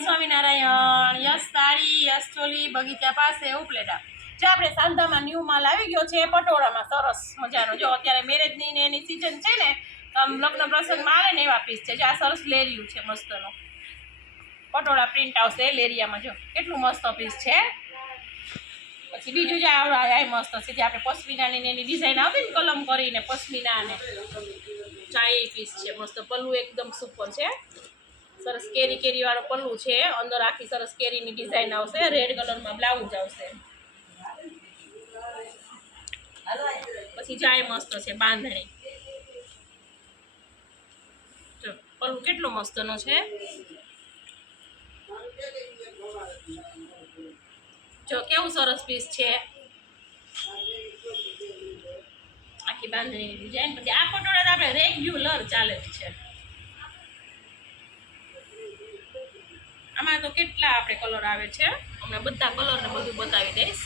સ્વામિનારાયણ. યશ સાડી, યશ ચોલી, બગીચા પાસે ઉપલેટા. જે આપણે સાંધામાં ન્યૂ માલ આવી ગયો છે પટોળામાં સરસ મજાનો. જો અત્યારે મેરેજની ને એની સિઝન છે ને, આમ લગ્ન પ્રસંગમાં આવે ને એવા પીસ છે. જો આ સરસ લેરિયું છે મસ્તનો પટોળા પ્રિન્ટ આવશે લેરિયામાં. જો કેટલું મસ્ત પીસ છે. પછી બીજું જે આ મસ્ત છે જે આપણે પશ્મિનાની એની ડિઝાઇન આવતી ને કલમ કરીને પશ્મિના ને ચાય પીસ છે મસ્ત. પલ્લું એકદમ સુપર છે, સરસ કેરી કેરી વાળો પલ્લું છે. અંદર આખી સરસ કેરીની ડિઝાઇન આવશે. રેડ કલરમાં બ્લાઉઝ આવશે. પછી જાય મસ્ત છે બાંધણી. જો પલ્લું કેટલો મસ્તનો છે. જો કેવું સરસ પીસ છે. આખી બાંધણીની ડિઝાઇન. પછી આ પટોળા આપણે રેગ્યુલર ચાલે છે. આમાં તો કેટલા આપણે કલર આવે છે. અમને બધા કલર ને બધું બતાવી દઈશ.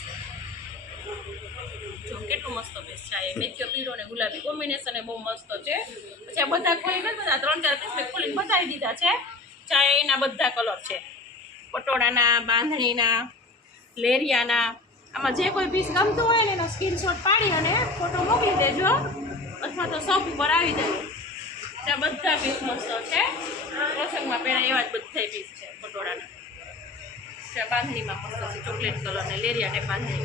જો કેટલું મસ્ત પીસ છે. આ મેથીઓ પીળો ને ગુલાબી કોમ્બિનેશન બહુ મસ્ત છે. પછી આ બધા ખોલીને બધા 3-4 પીસ મેં ખોલીને બતાવી દીધા છે. ચાય એના બધા કલર છે, પટોળાના, બાંધણીના, લેરિયાના. આમાં જે કોઈ પીસ ગમતું હોય ને એનો સ્ક્રીનશોટ પાડી અને ફોટો મોકલી દેજો અથવા તો શોપ ઉપર આવી દેજો. ત્યાં બધા પીસ મસ્ત છે. પ્રસંગમાં પહેરાય એવા જ બધા પીસ છે પટોળાના. બાંધણીમાં મસ્ત છે ચોકલેટ કલર ને લેરિયા ને બાંધણી.